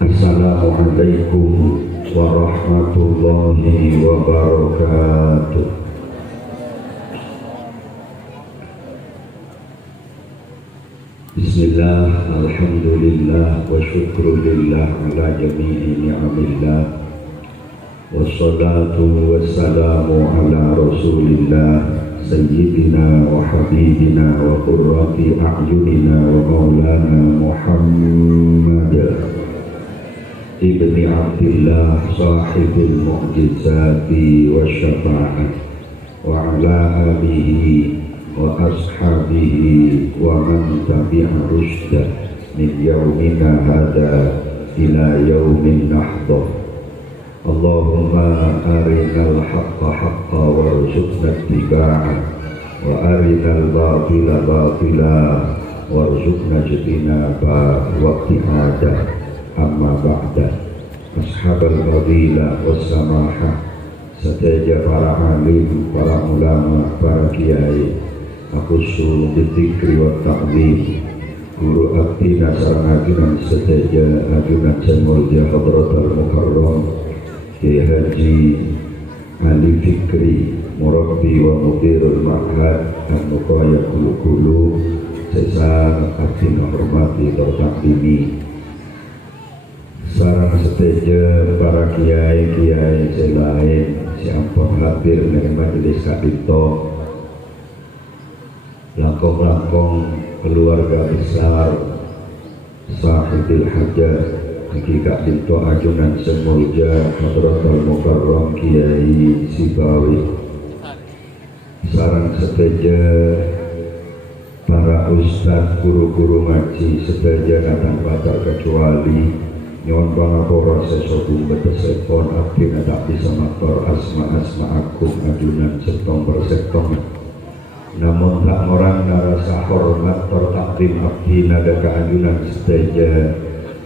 Assalamualaikum warahmatullahi wabarakatuh. Bismillah, alhamdulillah, wa syukrulillah ala jami'i ni'amillah, wassalatu wassalamu ala rasulillah Sayyidina wa habibina wa qurrati a'yunina wa maulana Muhammad ibni Abdillah sahibul mu'jizati wa syafa'at wa ala alihi wa ashabihi wa man tabi'a rushda min yawmina hada ila yawmin nahdah. Allahumma arinal haqqa haqqa warzuqna ittiba'ah wa arinal batila batila warzuqna ijtinaba waqti'adah. Amma ba'da. Ashabal fadilah wassamahah, seteja para alim, para ulama, para kiai, aqussu bidzikri wa ta'lim, guru abdi nasaranakinan seteja ajunan semulja hadratal mukarram Kiai Haji Ali Fikri, murabbi wa mudirul ma'had an-nuqaya kulu sesar abdi hormati tertakdimi, sarang seteja para kiai-kiai selain siampun hadir dengan majelis kadito, langkong-langkong keluarga besar sahibil hajat Kak Dinto ajunan semulja Hadratul Mukarram Kiai Sibawi, sarang seteja para ustaz guru-guru ngaji seteja datang pada kecuali nyon pangapura sesodung betesepon abdi tak bisa maktor asma agung ajunan setong persektong, namun tak orang narasa hormat tertakdim abdi nada keajunan seteja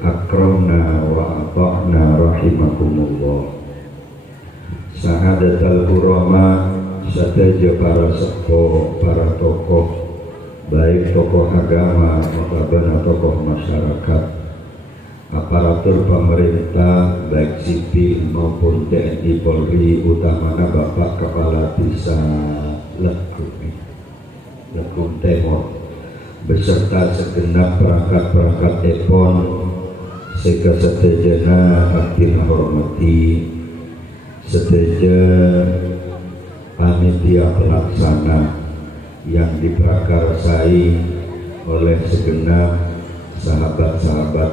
akramna wa ata'na rahimakumullah. Sahadatul urama seteja para sepuh, para tokoh, baik tokoh agama maupun tokoh masyarakat, aparatur pemerintah baik sipil maupun TNI Polri, utamanya Bapak Kepala Desa Lekung Timur beserta segenap perangkat-perangkat epon sehingga setejana abdi hormati, seteja panitia pelaksana yang diprakarsai oleh segenap sahabat-sahabat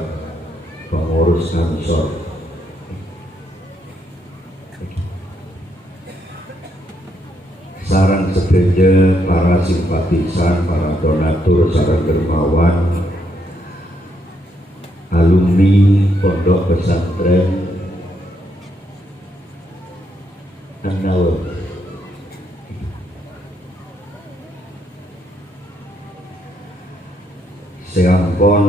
pengurus Ansor, sarang seteja para simpatisan, para donatur, sarang dermawan, alumni pondok pesantren An-Nawr, seampun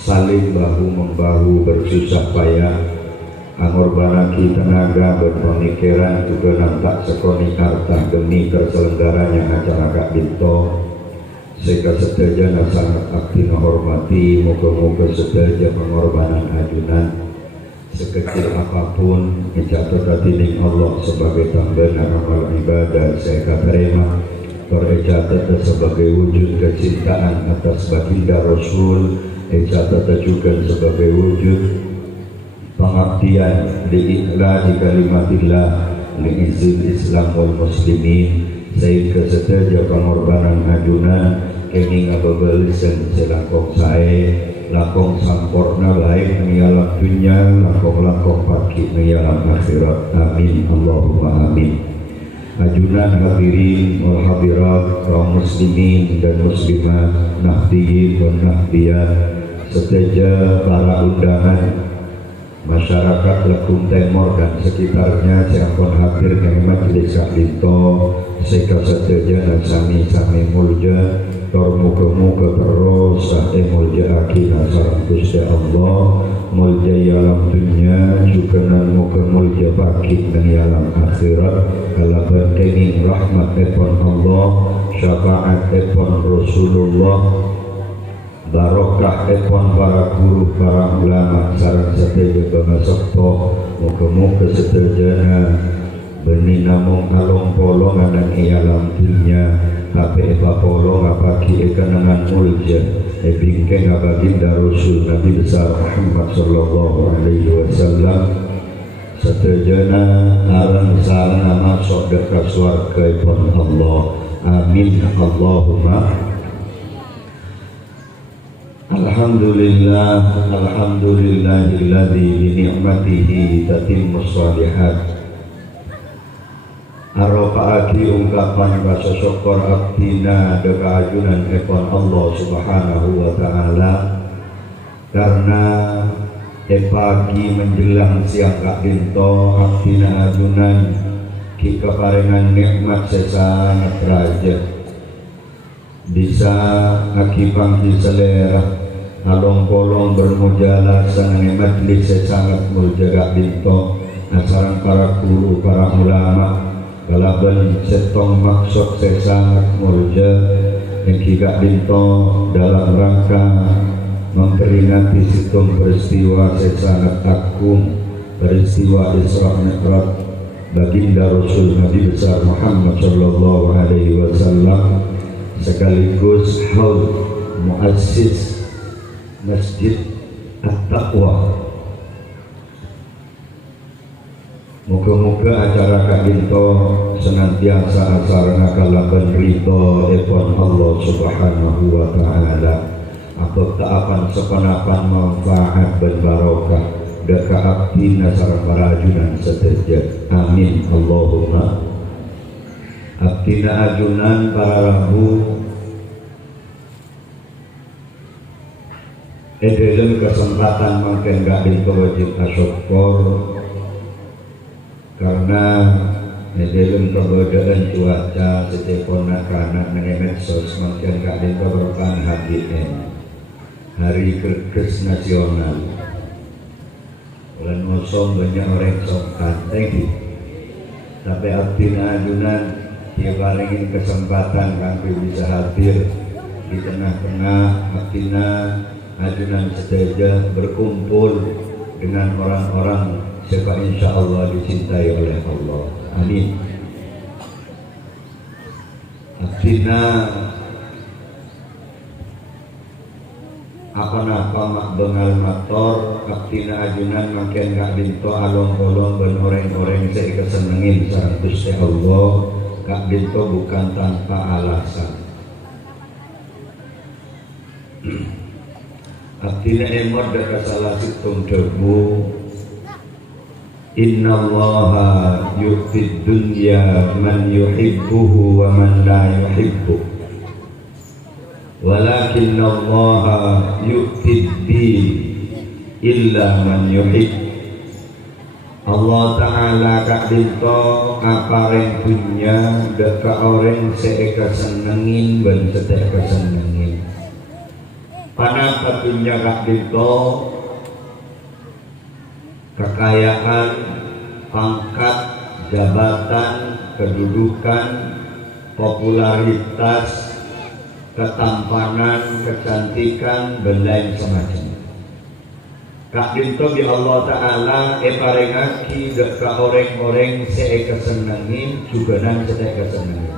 saling bahu-membahu bersusah payah angorbanaki tenaga berpemikiran juga nampak sekoni harta demi terselenggaranya acara Kak Dinto, sehingga seteja sangat aktif menghormati. Moga-moga seteja pengorbanan ajunan sekecil apapun mencatat hati Allah sebagai tambahan amal ibadah sehingga terima tercatat sebagai wujud kecintaan atas baginda Rasul, tercatat juga sebagai wujud pengabdian li'iqladi kalimatillah li'izil Islam wal muslimin, sehingga seteja pengorbanan ajunan kini ngababalisan selangkong sae langkong sampurna baik di alam dunia, langkong pagi di alam akhirat. Amin Allahumma amin. Ajunan hadirin wal hadirat, kaum muslimin dan muslimat, nahdiyin dan nahdiyat, seteja para undangan masyarakat Lekung Timur dan sekitarnya yang pun hadir di majelis Kak Dinto, sehingga seteja dan sami mulja muga-muga terus mulja akhirat sareng Gusti Allah, mulja alam dunia juga nan muga mulja bagi dan alam akhirat kalaban kenging rahmat epon Allah, syafaat epon Rasulullah, barokah epon para guru para ulama sareng sedaya pangasepto muga-muga sedayana benih namung along polong anan ialam dunya kabeh bapolo ngapaki ekanangan mulja bingkeng baginda Rasul Nabi besar Muhammad sallallahu alaihi wasallam sedayana aran sarana masuk dekat swarga ipun Allah. Amin Allahumma. Alhamdulillah, alhamdulillahilladzi bi ni'matihi tatimmus shalihat. Aropaaki ungkapan rasa syukur abdina deka ajunan epon Allah subhanahu wa ta'ala karena pagi menjelang siang kak dinto abdina ajunan ki keparengan nikmat sesangat raja bisa akipang di selera along polong bermujalah sangat majlis sesangat muljaga dinto asarang para guru para ulama kalaban setong maksud sesangat mulja yang kigak dinto dalam rangka memperingati situng peristiwa sesangat agung peristiwa Isra Mi'raj baginda Rasul Nabi besar Muhammad sallallahu alaihi wasallam sekaligus haul muassis Masjid At-Taqwa. Moga-moga acara kadinto senantiasa asarana kalaban ridho epon Allah subhanahu wa ta'ala apa keapan sepenapan manfaat dan barokah deka abdi nasar parajunan sedejat. Amin Allahumma. Abdina ajunan para rabu dalam kesempatan mungkin gak wajib asyukur karena dalam keberadaan cuaca setiap anak-anak medsos mungkin gak merupakan HGN Hari Kerkes Nasional bulan musim banyak orang sokan tapi abdina ajunan dia paringin kesempatan kami bisa hadir di tengah-tengah abdina ajunan sedaja berkumpul dengan orang-orang siapa insya Allah dicintai oleh Allah. Amin. Abdina apa-apa mak bengal motor abdina ajunan makin gak binto along-along ben orang-orang saya kesenengin sareng Gusti Allah gak binto bukan tanpa alasan. Abdina emot dekat salah situng debu Inna allaha yu'tid dunya man yuhibbuhu wa man la yuhibbuh walakinna allaha yu'tid din illa man yuhib. Allah Ta'ala kak dinto apareng dunya deka orang seeka senengin dan seeka senengin pada dunya kak dinto kekayaan, pangkat, jabatan, kedudukan, popularitas, ketampanan, kecantikan, dan lain semacamnya. Kak dinto bi Allah Ta'ala parengaki deka orang-orang seeka senengin juga dan seeka senengin.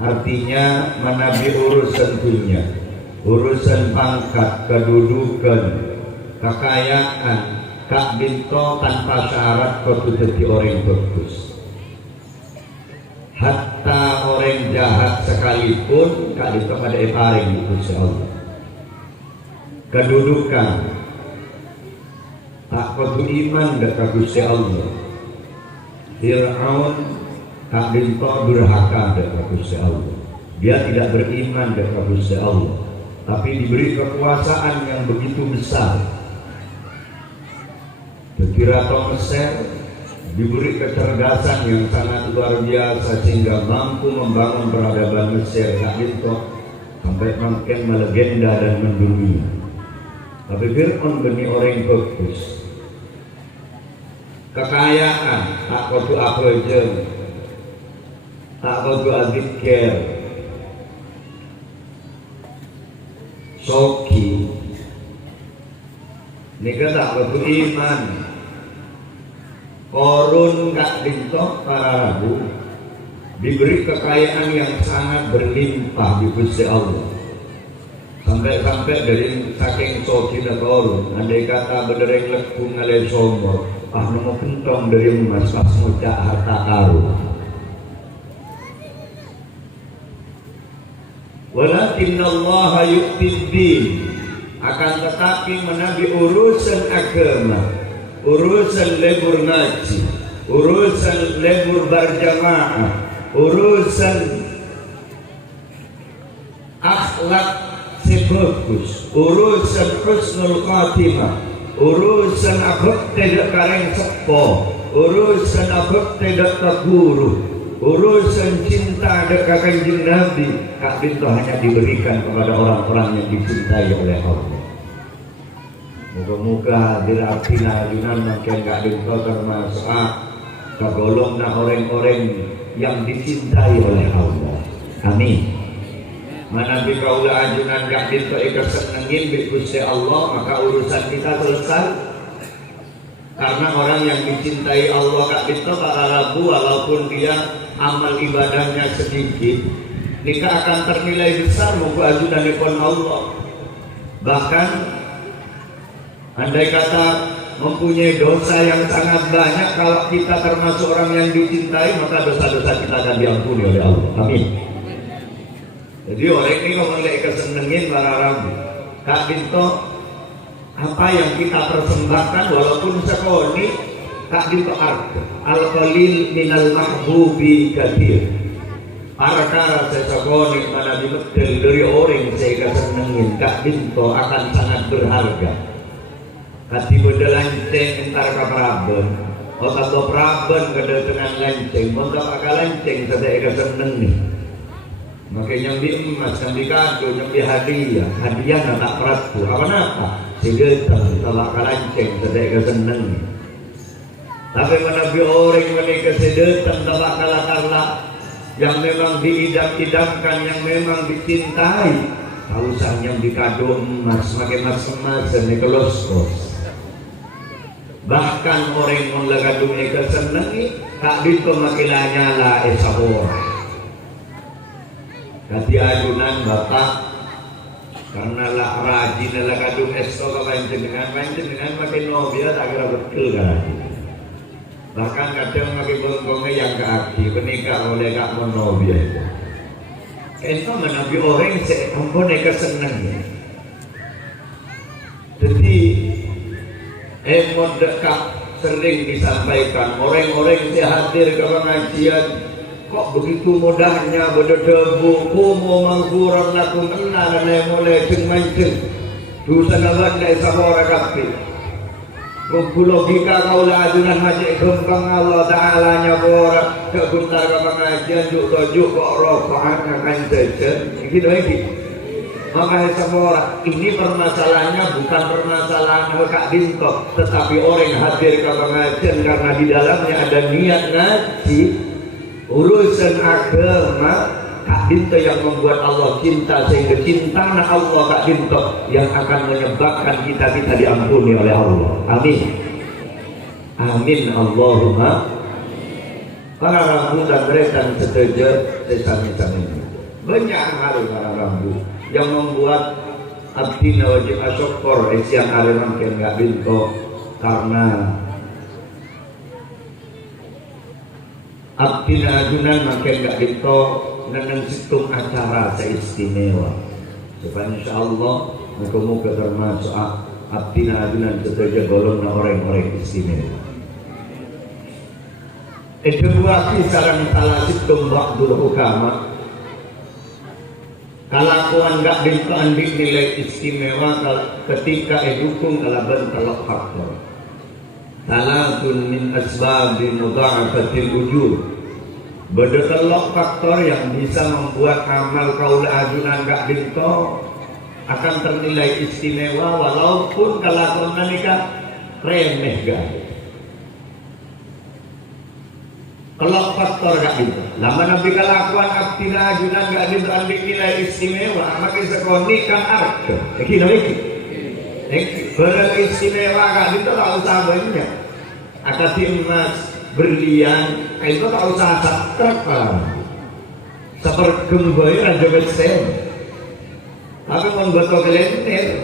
Artinya menabi urusan dunia, urusan pangkat, kedudukan, kekayaan Kak binto tanpa syarat kau jadi orang bagus. Hatta orang jahat sekalipun Kak binto pada paring Gusti Allah. Kedudukan tak kudu iman dekat Gusti Allah. Fir'aun Kak binto durhaka dekat Gusti Allah. Dia tidak beriman dekat Gusti Allah, tapi diberi kekuasaan yang begitu besar. Ratu Mesir diberi kecerdasan yang sangat luar biasa sehingga mampu membangun peradaban Mesir sampai makin melegenda dan mendunia. Tapi Fir'aun benih orang bagus, kekayaan tak kudu apa aja, tak kudu azikir, Soki nika tak betul iman. Korun gak dintok para rabu diberi kekayaan yang sangat berlimpah di Gusti Allah. Sampai-sampai dari saking soki dan korun, andai kata bedereng lekung ngalai sombor, nemu kentong dari emas pas muda harta karun. Walakin Allah yu'tid din, akan tetapi menabi urusan agama, urusan lebur ngaji, urusan lebur berjamaah, urusan akhlak sebagus, urusan husnul khatimah, urusan abad tidak kareng sepo, urusan abad tidak keguru, urusan cinta dekat kanjeng Nabi, Kak Binto hanya diberikan kepada orang-orang yang dicintai oleh Allah. Moga-moga dirapina junan makin Kak Binto termasuk kagolongna orang-orang yang dicintai oleh Allah. Amin. Mana bikaula ajunan Kak Binto ikat senengin bi Gusti Allah, maka urusan kita selesai. Karena orang yang dicintai Allah Kak Binto para rabu, walaupun dia amal ibadahnya sedikit, nikah akan ternilai besar muka ajudanipun Allah. Bahkan andai kata mempunyai dosa yang sangat banyak, kalau kita termasuk orang yang dicintai, maka dosa-dosa kita akan diampuni oleh Allah. Amin. Jadi orang ini mulai kesenengin para rabu. Kak Binto, apa yang kita persembahkan walaupun sekali, Kak Binto arti al-qalil minal mahbubi kathir. Perkara sesekali mana dimedel dari orang saya kesenengin, Kak Binto akan sangat berharga. Hati beda lanceng entar ke Praben, atau Praben kada dengan lanceng, untuk akal lanceng saya kesenengin. Makanya nyambi emas, nyambi kado, nyambi hadiah tak peratu. Apa-apa? Segetang, talak kalanceng, sedek keseneng. Tapi menabi orang menikah segetang, talak kalak yang memang diidam-idamkan, yang memang dicintai. Tak usah nyambi kado emas, makai emas-emas, dan kelos-kos. Bahkan orang yang mengadu menikah seneng, tak bisa makilah nyala esabor. Kati adunan bapak karena lah rajin lah kadung esto makin makin mobil tak kira betul kan. Bahkan kadang makin bengkongnya yang kaki menikah oleh kak monobil itu. Esto menabi orang seampun mereka senang ya. Jadi emot dekat sering disampaikan orang-orang yang hadir ke pengajian. Kok begitu mudahnya berdebu kumu mangkuran laku kenal dan mulai ceng-menceng dosa nabat dari sabora kapi logika kaulah adunan masjid gempang Allah Ta'ala nyabora keguntar ke pengajian juk kok rokokan akan jajan gitu lagi. Makanya sabora ini permasalahannya bukan permasalahan Kak Binto, tetapi orang hadir ke pengajian karena di dalamnya ada niat ngaji. Urusan agama Kak Binto yang membuat Allah cinta, sehingga cinta Allah Kak Binto yang akan menyebabkan kita diampuni oleh Allah. Amin. Amin Allahumma. Para rambu dan rekan setuju sesami-sami. Banyak hal para rambu yang membuat abdina wajib asyukur siang hari makin Kak Binto, karena abdina ajunan makin Kak Binto dengan situng acara seistimewa. Supaya insya Allah muka-muka termasuk abdina ajunan setuju golongan orang-orang istimewa. Kedua kisaran salah situng ba'dul hukama, kalakuan Kak Binto ambil nilai istimewa ketika dukung kalaban talak faktor. Salatun min asbabi mudha'afatil ujur. Berdekelok faktor yang bisa membuat amal kaula ajunan Kak Binto akan ternilai istimewa walaupun kalakuan nikah remeh guys. Kelak faktor gak gitu. Lama Nabi kelakuan abdina ajunan gak gitu ambil nilai istimewa. Makin sekoni kan arke. Iki no iki. Barang istimewa gak gitu tak usah banyak. Akad emas, berlian, itu tak usah satrek lah. Sepergem bayi raja besar. Tapi membuat kau kelentir.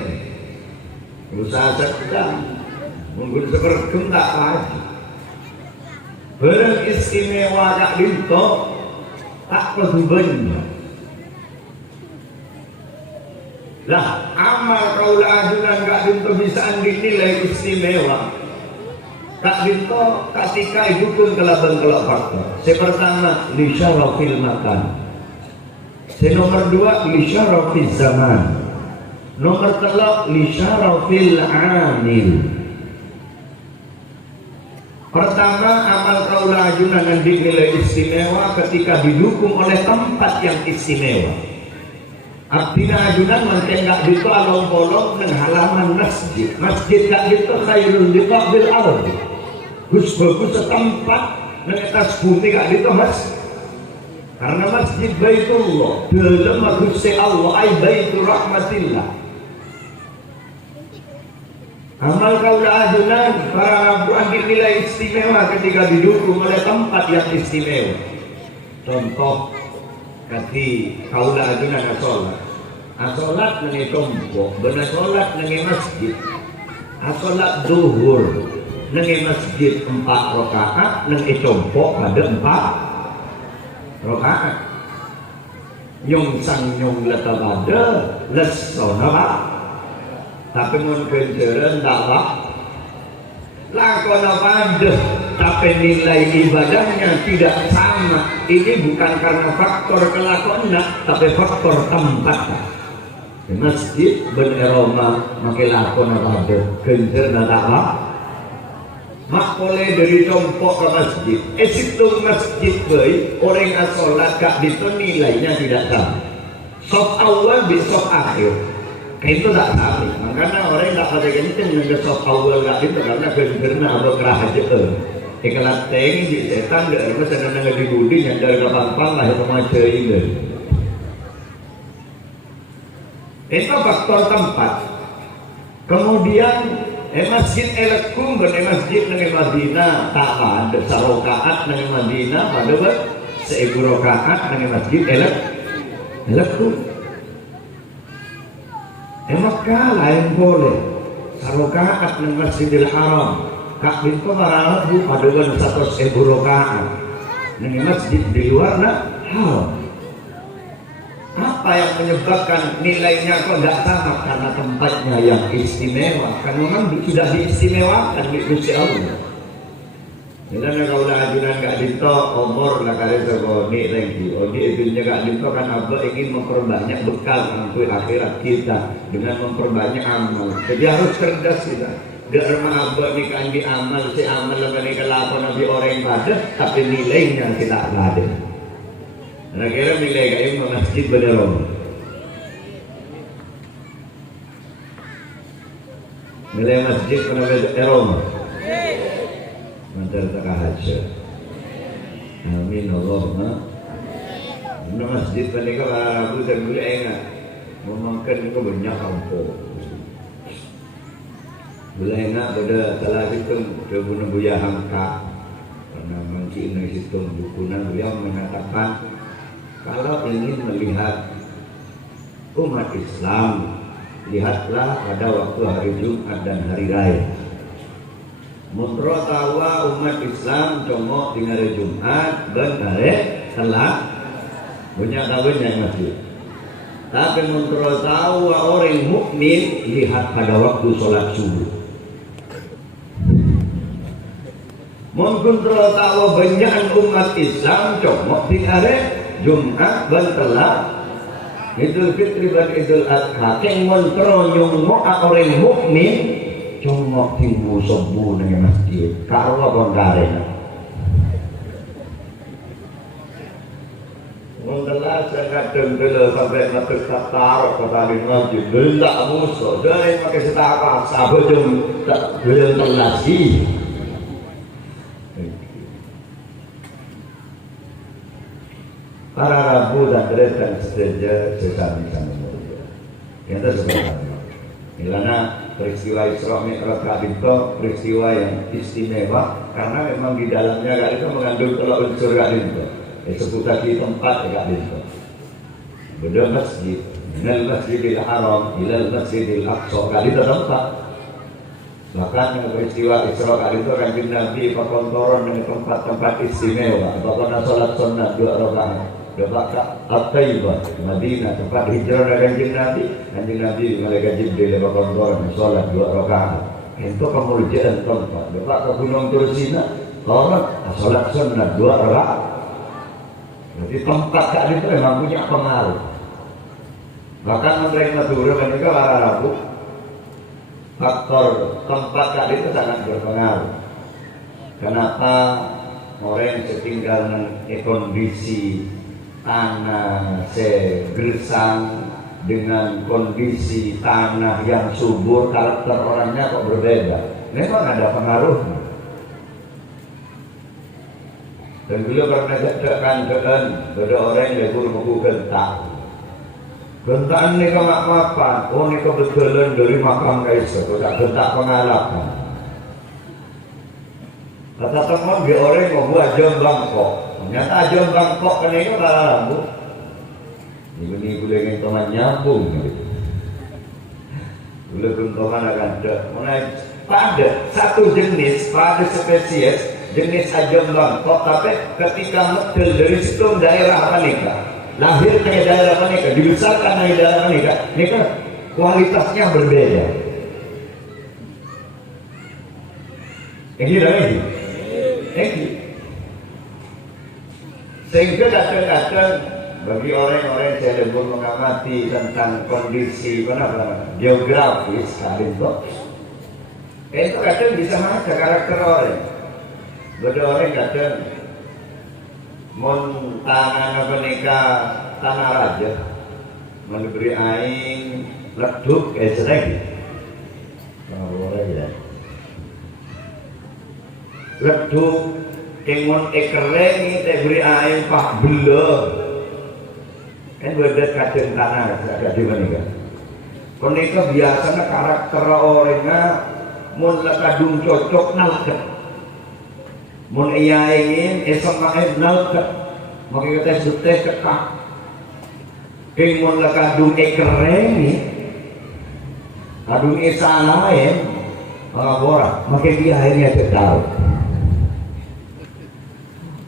Usaha sedang. Mungkin sepergem tak lagi. Barang istimewa gak gitu tak perlu banyak. Lah amal kaulah ajunan gak gitu bisa dinilai istimewa. Kak Binto ketika ibu pun kelabang-kelab faktor. Pertama, lisyarafil makan. Nomor dua, lisyarafil zaman. Nomor tiga, lisyarafil amil. Pertama, amal kaulah ajunan yang dinilai istimewa ketika didukung oleh tempat yang istimewa. Abdina ajunan mungkin gak gitu along-bolong dengan halaman masjid. Masjid gak gitu khairul liqa'bil ardi. Bagus setempat di atas bumi gak gitu mas. Karena masjid Baitullah dalam Gusti Allah ay Baitur Rahmatillah. Amal kaulah ajunan para buah dinilai istimewa ketika didukung oleh tempat yang istimewa. Contoh kati kaulah ajunan asolat. Asolat nengi tombok, benar solat nengi masjid. Asolat duhur nengi masjid 4 rakaat, nengi tombok pada 4 rakaat. Nyong sang nyong leta pada lesona pak. Tapi mun kenceran tak pak. Lakon pada tapi nilai ibadahnya tidak sama. Ini bukan karena faktor kelakuan, tapi faktor tempat. Di masjid beneroma makai lakon pada kenceran tak pak. Mak boleh dari tompok ke masjid. Situ masjid baik orang yang sholat gak itu nilainya tidak sama. Sop awal di sop akhir. Itu tak sama. Makanya orang yang tak pada kenceng dengan sop awal gak itu karena benar-benar ada kerahaja. Ikalat tengi di setan dari masa nengah di budi yang dari gampang lah itu macam ini. Itu faktor tempat. Kemudian masjid elekum masjid nang Madinah tak ada sarokaat nang Madinah pada ber 1000 rakaat nang masjid elekum. Maka lain boleh sarokaat nang Masjidil Haram. Kak Binto marah bu pada ber 100.000 rakaat nang masjid di luar haram. Apa yang menyebabkan nilainya kok tidak sama? Karena tempatnya yang istimewa. Karena memang sudah diistimewakan di Gusti Allah. Jadi kalau ajunan gak dito, umur lah kalian terkoni lagi. Odi ibunya gak dito kan Abah ingin memperbanyak bekal untuk akhirat kita dengan memperbanyak amal. Jadi harus cerdas kita. Gak remah Abah nikah di amal, si amal lah nikah lakon nabi orang pada, tapi nilainya tidak ada. Kira-kira nilai kayu masjid beneran. Nilai masjid pernah beneran. Mantar takahajat. Amin Allahumma. Mana masjid panika para rabu dan boleh enggak. Memakan itu banyak kampung. Boleh enggak pada salah itu kebunan buya hangka. Karena mungkin di situ bukunan beliau mengatakan kalau ingin melihat umat Islam, lihatlah pada waktu hari Jumat dan hari Raya. Muntro tawa umat Islam cuma di hari Jumat dan hari Selat punya kawin yang masjid. Tapi muntro tawa orang mukmin lihat pada waktu sholat subuh. Mungkin tawa banyak umat Islam cuma di hari Jumat dan telah Idul Fitri dan Idul Adha yang kontrol nyungmok orang mukmin cuma tinggu sobu dengan masjid karo apa karen mengelas kadang dulu sampai matuk taruh kata di masjid tidak musuh dari pakai setara sahabat yang tak belum terlasi. para rabu dan dan seteja sesami-sami mulia. Yang sebenarnya ilana peristiwa Isra Mi'raj Kak Dinto peristiwa yang istimewa karena memang di dalamnya Kak Dinto mengandung telur unsur Kak Dinto. Sebut tadi tempat Kak Dinto. Beda masjid, minal masjidil haram ilal masjidil aqsa. Kak Dinto tempat. Bahkan peristiwa Isra Kak Dinto Kanjeng Nabi pakontoron dengan tempat-tempat istimewa. Bahkan salat sunnah 2 rakaat. Dekat At-Taibah, Madinah, tempat hijrah Kanjeng Nabi. Kanjeng Nabi malaikat Jibril berkontor salat 2 rakaat. Itu kemuliaan tempat. Dekat ke Gunung Tursina, orang salat sunnah 2 rakaat. Jadi tempat tadi itu memang punya pengaruh. Bahkan menerima turun dan juga para rabu, faktor tempat tadi itu sangat berpengaruh. Kenapa orang setinggalan kondisi tanah segersang dengan kondisi tanah yang subur, karakter orangnya kok berbeda. Memang ada pengaruhnya. Dan dulu pernah dekat-dekat ada orang yang buku gentak. Gentak ini kemak mapan, oh ini kebetulan dari makam kaisar, tidak gentak pengalaman. Kata teman dia orang mau buat jam Bangkok. Ternyata jam Bangkok kan ini rara rambut. Ini boleh ingin teman nyambung. Boleh teman akan ada. Pada satu jenis, pada spesies jenis ajam Bangkok, tapi ketika medel dari situ daerah Manika, lahir dari daerah Manika, dibesarkan dari daerah Manika, ini kan kualitasnya berbeda. Ini lagi. Sehingga kadang-kadang bagi orang-orang yang lebih mengamati tentang kondisi geografis kali itu kadang bisa macam karakter orang. Beda orang kadang tanah menikah tanah raja memberi aing leduk sering. Boleh ya. Leduk timun ekereng ini beri air pak belum kan beda kadang tanah agak di mana kan biasanya karakter orangnya mun kadung cocok nalket mun iya ingin esok main nalket makanya kita sute kekak mun kadung ekereng ini kadung esa lain mengabora makanya dia akhirnya tahu.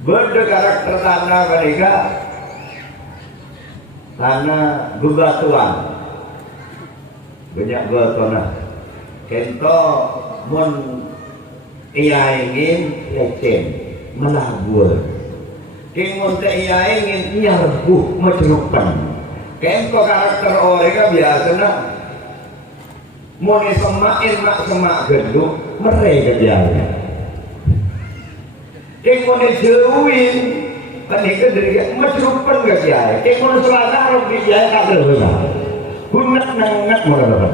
Beda karakter tanah mereka tanah bebatuan banyak batuan kento mun iya ingin lecen melabur mun iya ingin nyarbuh mencerukan kento karakter orang biasanya mun semakin mak semak gedung mereka jalan kemana jauhin, kan itu dari macam gak jaya. Kemana selatan orang di jaya tak ada benar. Hunat nangat mana.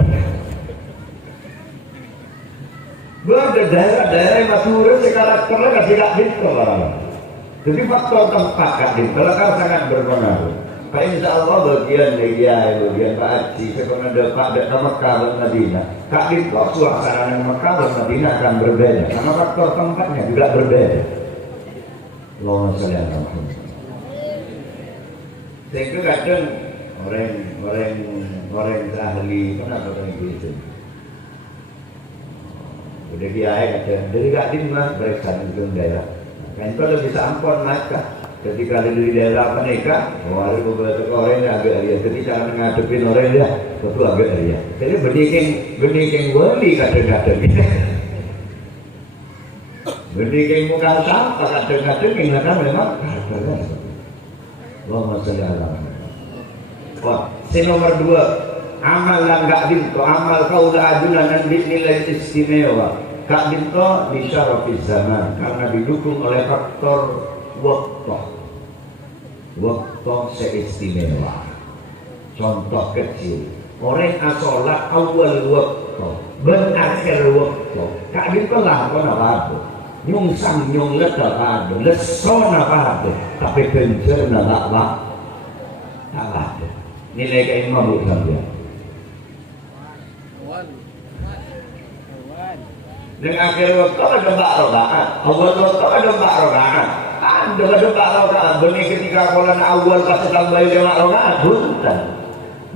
Berada daerah yang Madura sekarang terlalu tidak bisa. Jadi faktor tempat kan kan sangat berpengaruh. Pak insya Allah bagian bagian Pak Haji sekarang ada Pak ada Mekah dan Madinah. Kak Dinto suasana Mekah dan Madinah akan berbeda. Karena faktor tempatnya juga berbeda. Allahumma sholli ala Muhammad. Sehingga kadang orang ahli kenapa orang gitu? Udah kiai kadang dari kadin mah mereka di daerah. Kan kalau bisa ampun maka ketika di daerah mereka, ada beberapa orang yang agak ria. Ketika ngadepin orang dia, itu agak ria. Jadi berdikeng wali kadang-kadang. Berdikeng muka apa kadang-kadang ingatkan memang Allahumma sholli ala Muhammad. Nomor 2, amal yang Kak Dinto, amal kaulah ajunan dan nilai istimewa. Kak Dinto disyarafi zaman karena didukung oleh faktor waktu seistimewa. Contoh kecil, orang asolat awal waktu, berakhir waktu. Kak Dinto lah apa? Nyung sang nyung letak ada, leson apa? Tapi kencana tak lah. Salah. Nilai keilmuan bu sampai. Dengan akhir waktu ada barokat, awal waktu ada barokat. Ada barokat. Benih ketika bulan awal pas tambah 5 rokaat, buntan.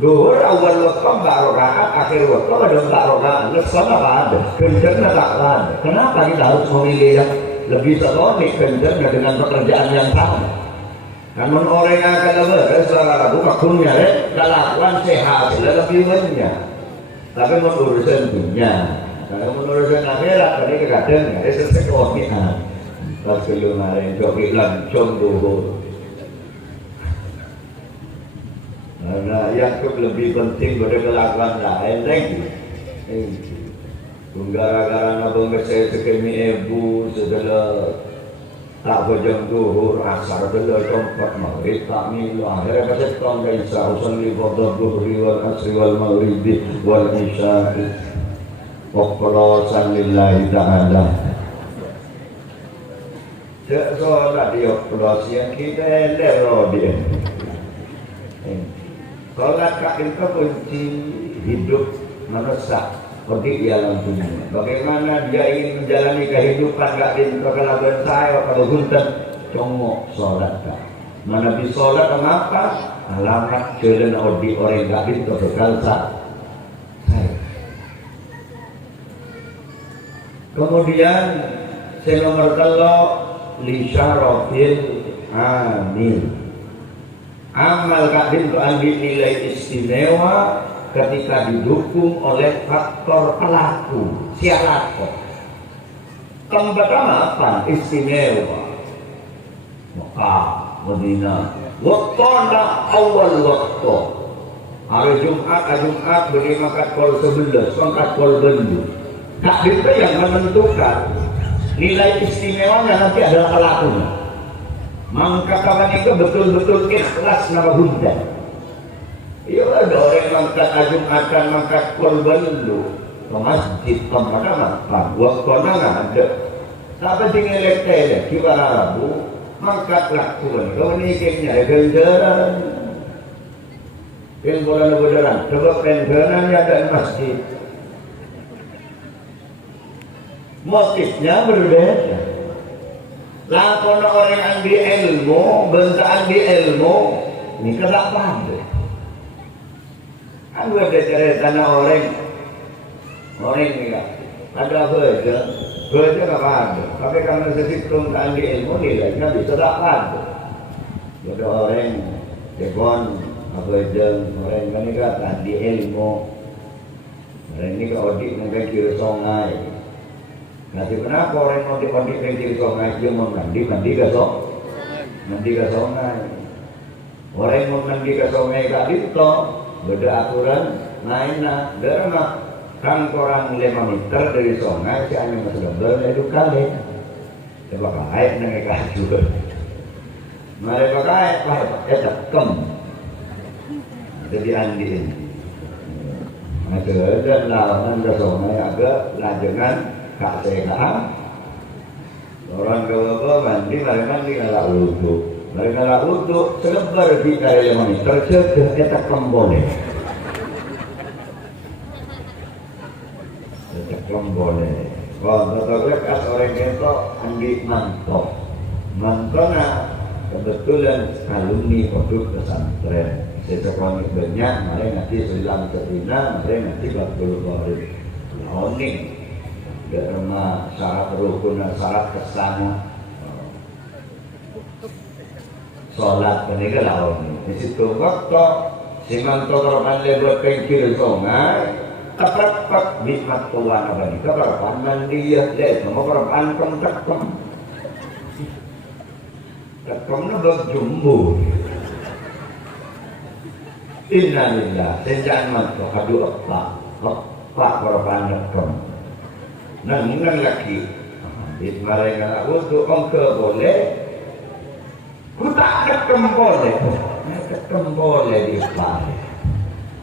Duhur awal waktu barokat, akhir waktu ada barokat. Sama ada, kencangnya tak ada. Kenapa kita harus memilih yang lebih senonik kencangnya dengan pekerjaan yang sama? Namun orang yang akan lebih selera buka kunyah, kelakuan sehat lebih banyak. Tapi menurut dunia, kalau menurut akhirat tadi kadang ada sesuatu pas belum ada yang joki lancung duhur. Karena yang lebih penting pada kelakuan lain lagi. Gara-gara nabung saya sekemi ibu segala tak bojong duhur asar bela tempat maghrib tak milu akhirnya pasal tahun isya usalli fadhal duhri wal asri wal maghribi wal isya'i Oqlosan lillahi ta'ala. Seolah dia oplos yang kita lero dia. Sholat itu kunci hidup manusia. Seperti ialah dunia. Bagaimana dia ingin menjalani kehidupan gak kelakuan saya kalau hunten congok sholat tak. Mana bisa sholat kenapa? Alamat jalan odi orang gak itu bekal saya. Kemudian saya nomor telo lisyarofil amin. Amal gak itu ambil nilai istimewa ketika didukung oleh faktor pelaku syarat. Yang pertama apa? Istimewa. Mekah, Madinah. Waktu awal waktu. Hari Jumat beri makat kol 11, makat kol bendu. Tak itu yang menentukan nilai istimewanya nanti adalah pelakunya. Maka kawan itu betul-betul ikhlas nama Bunda. Iya ada orang mangkat Jumatan, mangkat korban dulu ke masjid, kemana makan, waktunya nggak ada. Tapi tinggal lekter, gimana Rabu, mangkat lakukan. Kau ini kayaknya ada ganjaran. Yang boleh berjalan, sebab ganjarannya ada di masjid. Motifnya berbeda. Lakukan orang yang di ilmu, bentaan di ilmu, ini kelak pandai. Aku ada cerita orang ini kan, ada beja nggak ada. Tapi karena sehitung di ilmu nilainya bisa tak ada. Ada orang jebon beja orang ini kan di ilmu, orang ini kan audit mungkin kiri sungai. Nanti kenapa orang mau audit kiri sungai dia mau mandi ke sungai. Orang mau mandi ke sungai gak itu. Beda aturan mainnya karena kan orang 5 meter dari sungai si hanya masuk double itu kali coba kait dengan kaju mereka kait pakai tekem jadi andiin ada lawan ke sungai agak lajangan kak sekarang orang ke mandi nggak wudhu. Mereka lah untuk selebar di kaya 5 meter sudah kita kembali. Kita kembali. Kalau betul-betul orang itu ambil mantok. Mantoknya kebetulan alumni produk pesantren. Seseorang banyak, mereka nanti selang ketina, mereka nanti bakul baru. Laoning. Karena syarat rukun dan syarat kesana. Sholat menikah lawan di situ waktu si mantu korban lebar pengkir sungai tepat nikmat tuan apa nih korban mandi ya deh sama korban tekomnya berjumbo innalillah sejak mantu aduh apa korban tekom nang lagi di mereka untuk ongke boleh tak kembali di pare.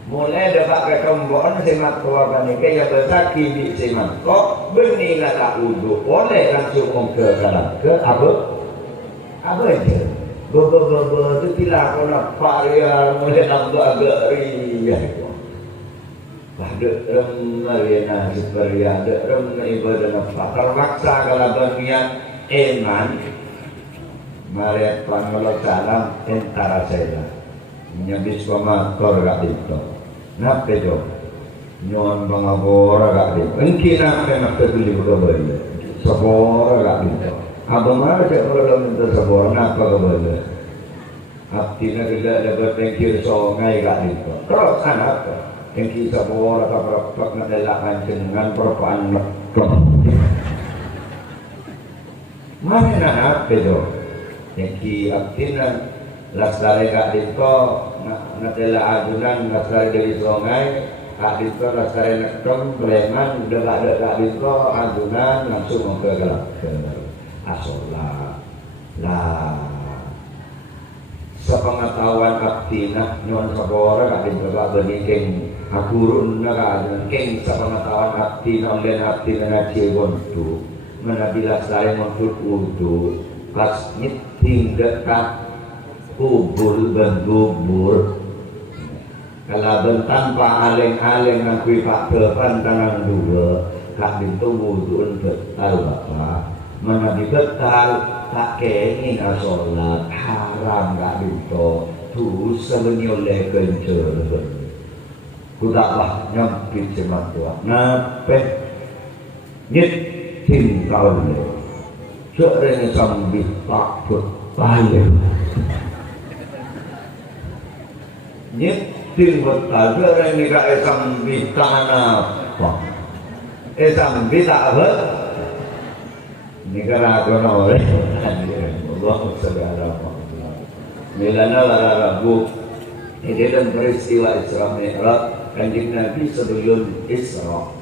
Mulai dapat kekembon semat keluarga ni kaya bersaki di semat kok benih tak uduk boleh langsung ke dalam ke apa aja. Bebe itu tidak pernah parian mulai nambah agak ria itu. Pada remariana supaya ada ibadah nafas terpaksa kalau bagian iman mari panggil salam entara saya menyabis pemator gak itu. Napa itu? Nyon bangabora gak itu. Mungkin apa nak beli bebe sabora gak itu. Abang mana cak kalau minta sabor apa kepada? Abdi nak tidak dapat tengkir songai kat itu. Terus anak tengkir sabor atau berapa nak delakan dengan perpaan nekam. Mana nak itu? Tengkir abdi nak lastari kat itu nak delak adunan lastari dari songai kat itu lastari nekam preman udah tak ada kat itu adunan langsung ke gelap. Asolah lah sepengetahuan abdi nak nyon sabora kadin coba benikeng akurun nak kadin keng sepengetahuan abdi nollen abdi ngaji wontu menabilah saya montul wudu pas nyiting dekat kubur bubur kalau tanpa aleng-aleng ngakui pak depan tangan dua kadin tu wudu betal bapak mana dibetal tak kengin asolat haram gak dito tu sebenarnya oleh kencur ku taklah nyampit semat tua nape nyet tim kau le seorang sambil takut bayar nyet tim betal seorang ni kaya sambil tanah apa sambil tak apa ini karena aku noleh, Allah segala macam. Milana lara rabu, ini dalam peristiwa Isra Mi'raj, kanjeng Nabi sebelum Isra,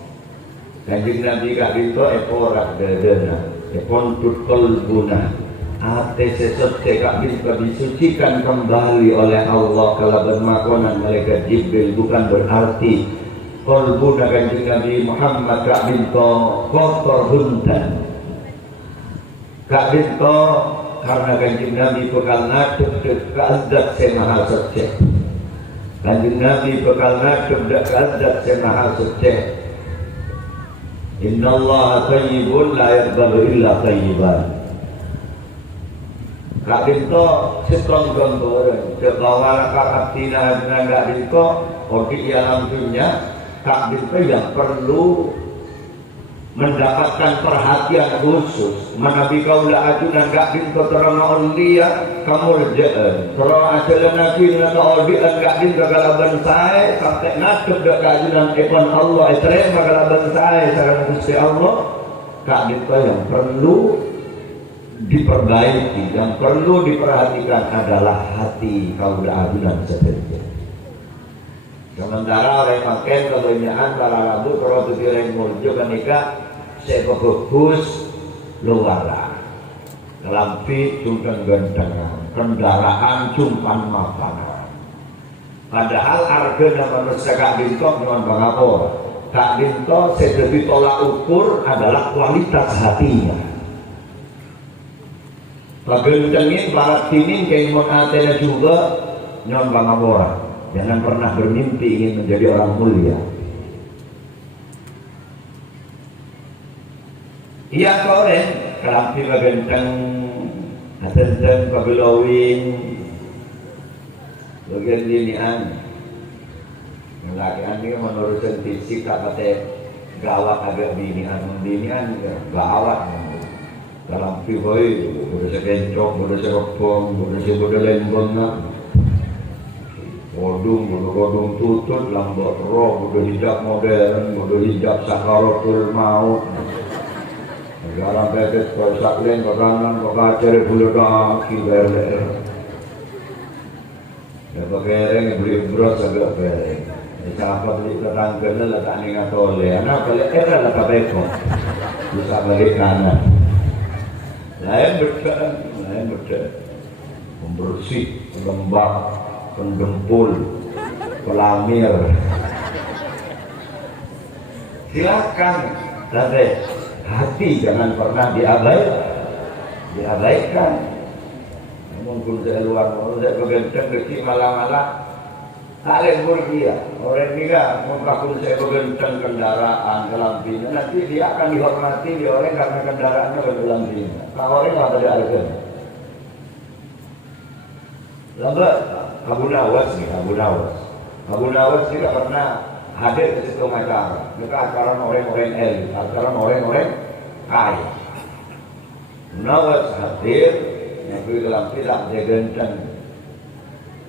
kanjeng Nabi kat itu eporak dadana, epon tutkol guna, ate sesat tekak disucikan kembali oleh Allah kalau bermakonan malaikat Jibril bukan berarti kolbuna kanjeng Nabi Muhammad kat itu kotor huntan. Kak Dinto karena kanjeng Nabi bekal ngadep keazdat semaha seceh. Kanjeng Nabi bekal ngadep keazdat semaha seceh. Innallaha thayyibun la yaqbalu illa thayyiban. Kak Dinto setrong gambar sebawala Kak Abdina dengan Kak Dinto di alam dunia Kak Dinto yang perlu mendapatkan perhatian khusus. Menabi kaulah ajunan gak dinto terama ulia kamu rejaan kalau ajalan nabi naka audian gak dinto kalaban saya sampai ngadep dak ajunan epon Allah terima kalaban saya sarana Gusti Allah gak dinto yang perlu diperbaiki yang perlu diperhatikan adalah hati kaulah ajunan seperti. Sementara oleh makin kebanyakan para rambut kalau tujuan muncul ketika saya bagus luaran lampi cumpan gandangan kendaraan cumpan makanan padahal harga manusia Kak Dinto dengan bangapor Kak Dinto saya lebih tolak ukur adalah kualitas hatinya bagentengin barat tinin kayak mau atena juga nyon bangapor jangan pernah bermimpi ingin menjadi orang mulia. Iya kore, kelampi bagenteng, atenteng pabelowing, bagian linian, laki-laki menurut fisik kata gawat agak binian gawat, kelampi boy, udah sekencok, udah sekepong, udah lembong nak, bodung tutut, lambot roh, udah hijab modern, udah hijab sakaratul maut. Dalam pedet kau saklen kau kanan kau kacer bulu kaki berler. Ya berkereng beli beras agak berkereng. Siapa beli tetangga lah tak ningat oleh. Anak balik era lah kabeko. Bisa balik kanan. Lain betul. Membersih, lembab, pendempul, pelamir. Silakan, tapi hati jangan pernah diabaikan. Namun pun saya luar, saya bergenteng kecil malah-malah tak pergi ya. Orang ini kan, mungkin saya bergenteng kendaraan kelampin, nanti dia akan dihormati di orang karena kendaraannya berkelampin. Kalau orang nggak ada harga. Lalu Abu Nawas juga pernah hadir ke situ acara. Mereka acara orang-orang elit, acara orang-orang kaya. Abu Nawas hadir, yang bilang tidak dia genteng.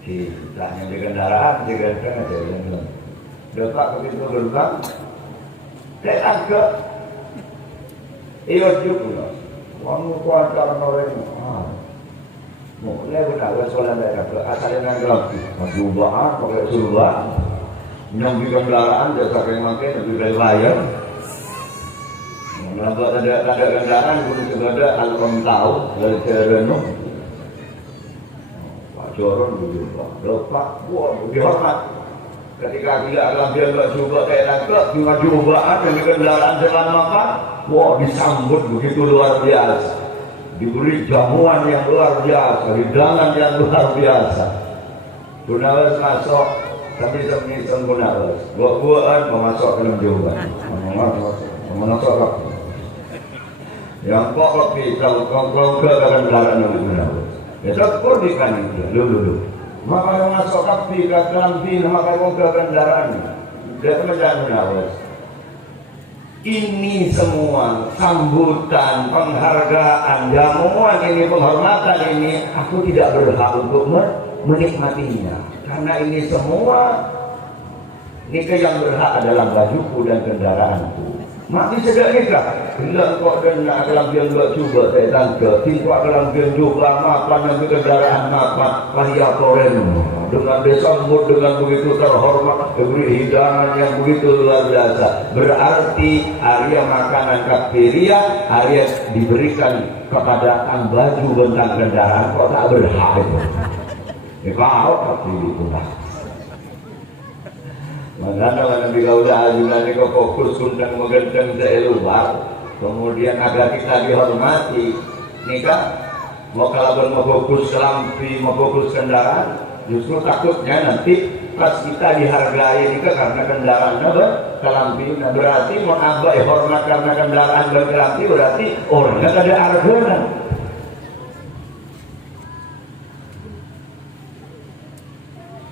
Tidak yang di kendaraan, dia genteng aja genteng. Dekat ke pintu gerbang, saya tangkap. Iya juga, kamu kuat acara orang. Mulai benar, soalan saya kata, asalnya yang lagi, perubahan, pakai surga, nyambi kendaraan, jasa kayak makin, lebih dari bayar. Melambat ada kendaraan, pun sudah ada alam tahu dari Cereno. Pak Joron berjumpa, lepak, wah, dihormat. Ketika tidak alam dia nggak coba kayak nangkep, cuma cobaan demi kendaraan jalan makan, wah disambut begitu luar biasa. Diberi jamuan yang luar biasa, hidangan yang luar biasa. Gunawan masuk, tapi semisal Gunawan, buat-buatan memasuk ke dalam jawaban, memasuk yang pokok kita kalau ke kendaraan yang Gunawan. Ya syukur di kan itu, dulu. Maka yang masuk kapi ke dalam bin, maka yang ke kendaraan, dia menjadi Gunawan. Ini semua sambutan, penghargaan, jamuan ini, penghormatan ini, aku tidak berhak untuk menikmatinya. Karena ini semua, ini yang berhak adalah bajuku dan kendaraanku. Mati sedang nikah, bilang kok dan alam yang gak coba saya tangkap, tingkah alam yang juga makan dan kendaraan makan, pahia koren. Dengan disambut dengan begitu terhormat, diberi hidangan yang begitu luar biasa. Berarti area makanan kafiria, area diberikan kepada ang baju bentang kendaraan, kok tak berhak itu. Ya kau tapi itu lah. Mana Nabi Kauda juga ni kau fokus tentang menggenteng seluar, kemudian agar kita dihormati. Nikah, mau kalau mau fokus kelampi, mau fokus kendaraan. Justru takutnya nanti pas kita dihargai ini karena kendaraannya berkelampi, nah berarti mau abai hormat karena kendaraan berkelampi berarti orangnya ada harganya.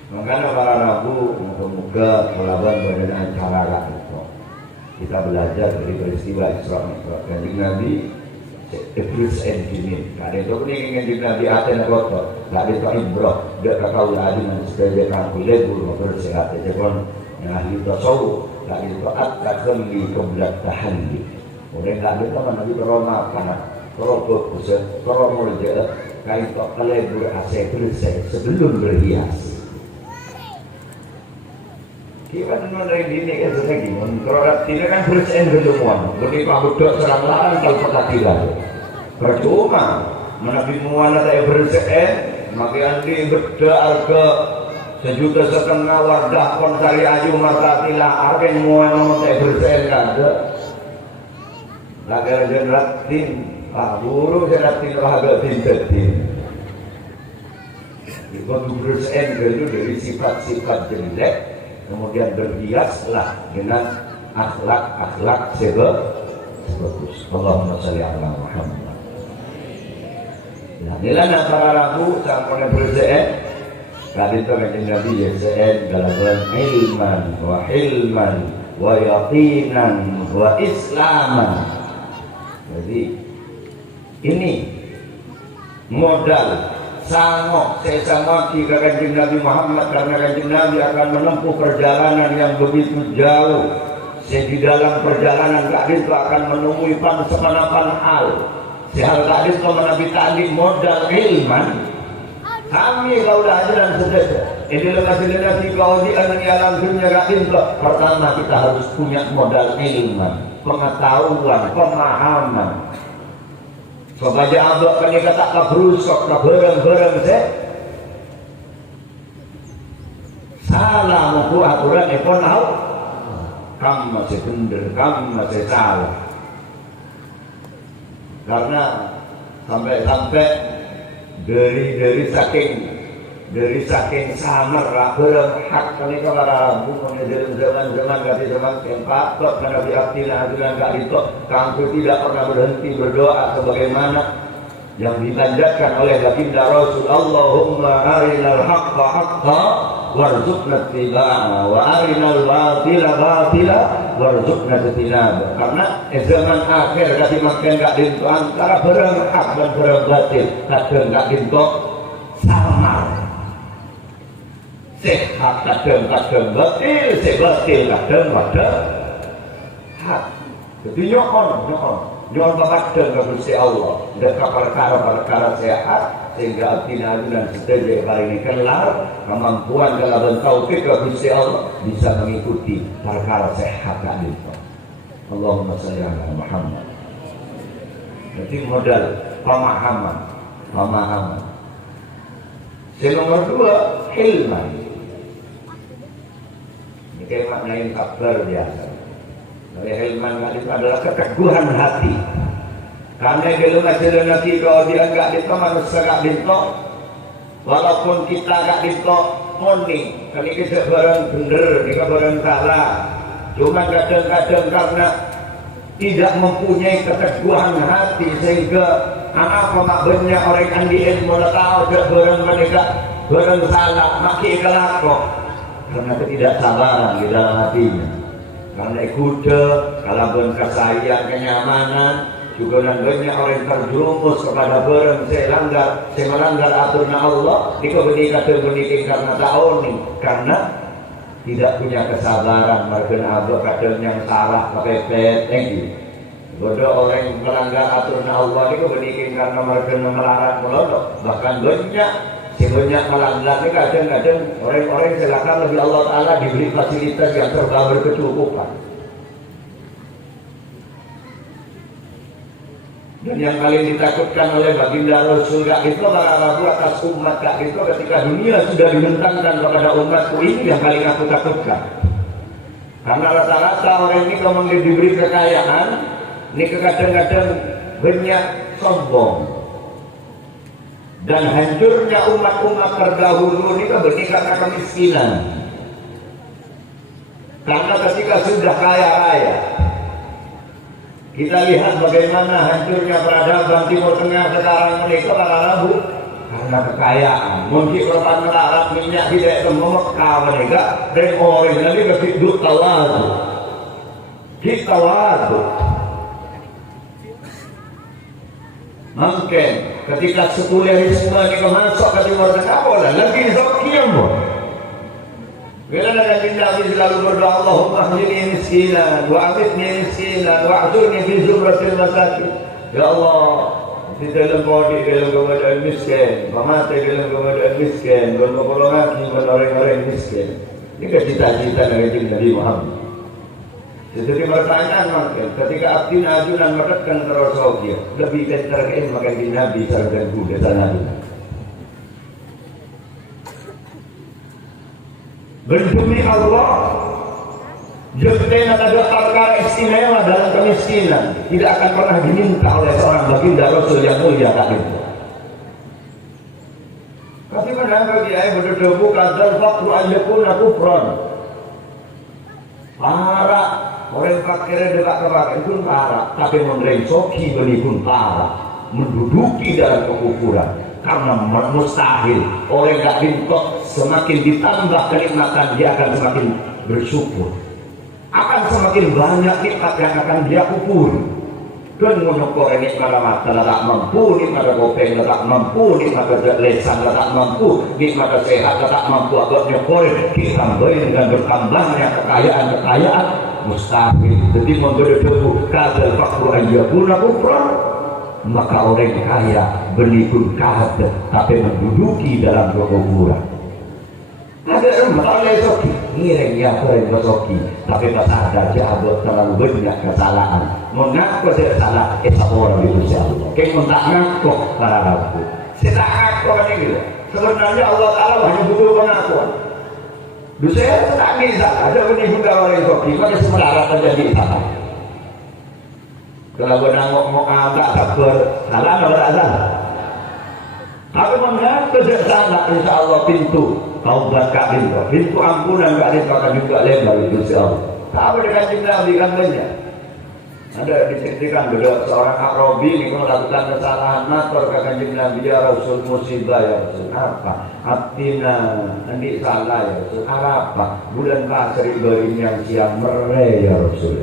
Makanya para rabu moga melawan badan acara itu. Kita belajar dari peristiwa Isra Mi'raj Kanjeng Nabi. Iblis engineer, ada itu pun ingin di Nabi Aten kotor, tak ada tak ibrah, dia kakau lagi dan sebagai kamu lebur bersehat, jadi pun yang ahli tasawuf, tak ada taat tak kembali kebelat tahalli, orang tak ada teman Nabi beroma karena fokus, mulai kain tak lebur asal bersih sebelum berhias. Kita mengenai ini kan lagi, kalau tidak kan bersih belum begitu budak serang larang kalau pekatilan. Percuma, menabi muana saya bersih, maka andi beda harga 1,5 juta wardah kon cari aju martatilah, harga muana saya bersih ada. Laga jeneratin, buru jeneratin harga tintetin. Ibu bersih dulu dari sifat-sifat jelek. Kemudian berhiaslah dengan akhlak-akhlak sebagus. Allahumma sholli ala Muhammad. Nah, inilah para rabu sampai bersih. Kali itu Kanjeng Nabi YSN dalam ilman wa hilman wa yaqinan wa islaman. Jadi ini modal sangok sesama kita Kanjeng Nabi Muhammad karena Kanjeng Nabi akan menempuh perjalanan yang begitu jauh. Di dalam perjalanan tadi itu akan menemui pan hal. Sehal tadi itu Nabi tadi modal ilman. Kami kau dah ajaran saudara. Ini lekasi kau di alam dunia rakyat. Pertama kita harus punya modal ilman, pengetahuan, pemahaman. Sebagai abad kan kata kabrusok, kabarang-barang saya salah muku aturan ekon tahu kamu masih benar, kamu masih salah karena sampai dari saking samar bareng hak menika para bukan zaman ganti zaman keempat kok karena diaktina ajunan gak itu kangku tidak pernah berhenti berdoa sebagaimana yang dilanjutkan oleh baginda Rasul Allahumma arinal haqqa haqqa warzuqna ittiba'ah wa arinal batila batila warzuqna ijtinabah. Karena zaman akhir kasih makin gak dinto antara barang hak dan barang batil kadang gak dinto samar sehat kadang batil sebatil kadang pada hak. Jadi nyokon bapak dan Gusti Allah dekat perkara sehat sehingga atina dan setelah kali ini kelar kemampuan dalam taufik Gusti Allah bisa mengikuti perkara sehat tadi. Allahumma shalli ala Muhammad. Jadi modal pemahaman. Yang nomor 2 hilman. Ini kayak maknain kabar biasa. Hilman itu adalah keteguhan hati. Karena kalau masalah nanti kalau dia enggak dito manusia enggak dito, walaupun kita enggak dito moni, kali kita barang bener, kita barang salah. Cuma kadang-kadang karena tidak mempunyai keteguhan hati sehingga anak pemak banyak orang yang di ilmu tahu barang mereka barang salah makin kelakok karena ketidaksabaran di dalam hatinya. Karena kuda, kalau kesayang kenyamanan, juga banyak orang terjerumus kepada barang saya melanggar aturan Allah, dikebenikan karena tahun ini, karena tidak punya kesabaran, margen abah kadang yang salah pakai peteng. Bodoh orang melanggar aturan Allah, dikebenikan karena margen melarang melolok, bahkan banyak melanggar ini kadang-kadang orang-orang silakan lebih Allah Ta'ala diberi fasilitas yang serba berkecukupan. Dan yang paling ditakutkan oleh baginda Rasul itu para atas umat itu ketika dunia sudah dibentangkan kepada umatku ini yang paling aku takutkan. Karena rata-rata orang ini kalau diberi kekayaan ini kadang-kadang banyak sombong. Dan hancurnya umat-umat terdahulu ini karena kemiskinan. Karena ketika sudah kaya raya, kita lihat bagaimana hancurnya peradaban Timur Tengah sekarang menikah karena kekayaan. Mungkin korban melarang minyak tidak Mekah mereka dan orang ini kehidup tawadu. Kita wadu. Mungkin ketika sekulerisme ini masuk ke Timur Tengah boleh lagi zokiam. Bila Nabi Nabi selalu berdoa Allahumma ahdini miskinan wa amitni miskinan wa ahdurni fi zumratil masakin. Ya Allah, di dalam keadaan miskin, mati dalam keadaan miskin, bertolongan kepada orang-orang miskin. Ini cita-cita Nabi Muhammad. Jadi pertanyaan makin ketika abdi ajunan merekkan terosoknya lebih terkait makan di Nabi sardan Buddha Nabi. Berdemi Allah, jadinya ada perkara istimewa dalam kemiskinan tidak akan pernah diminta oleh seorang baginda Rasul yang mulia tadi. Tapi menangkap dia berdebu kadal fakru ayyakuna kufran. Para orang fakirnya dekat kepada pun parah, tapi menrensoki beli pun parah, menduduki dalam kekufuran. Karena mustahil orang gak bintok semakin ditambah kenikmatan dia akan semakin bersyukur, akan semakin banyak nikmat yang akan dia kufur. Dan menukar nikmat mata tak mampu, nikmat kopeng tak mampu, nikmat lesan tak mampu, nikmat sehat tak mampu. Agak nyokor ditambahin dengan bertambahnya kekayaan mustahil. Jadi menggedegu kadal fakru ayyakuna kufran, maka orang kaya benikun kahad tapi menduduki dalam kekufuran. Ada orang soki ngiring yang keren soki tapi tak ada jabut terlalu banyak kesalahan. Mengaku saya salah orang itu siapa? Kayak mentak ngaku para rabu. Kita ngaku ini gitu. Sebenarnya Allah Taala hanya butuh pengakuan. Dulu saya tak bisa ada penipu orang soki pada semelarat terjadi salah. Kalau nangok mau agak sabar, salah nggak ada. Aku mengaku sana, insya Allah pintu taubat Kak Dinto, pintu ampunan Kak Dinto akan juga lebar itu insya Allah. Tapi dengan cinta berikan banyak. Ada diceritakan beliau seorang Arabi ini melakukan kesalahan matur ke Kanjeng Nabi, ya Rasul, musibah ya Rasul, apa? Abdina nanti salah ya Rasul, apa? Bulan kasri ini yang siang mere ya Rasul.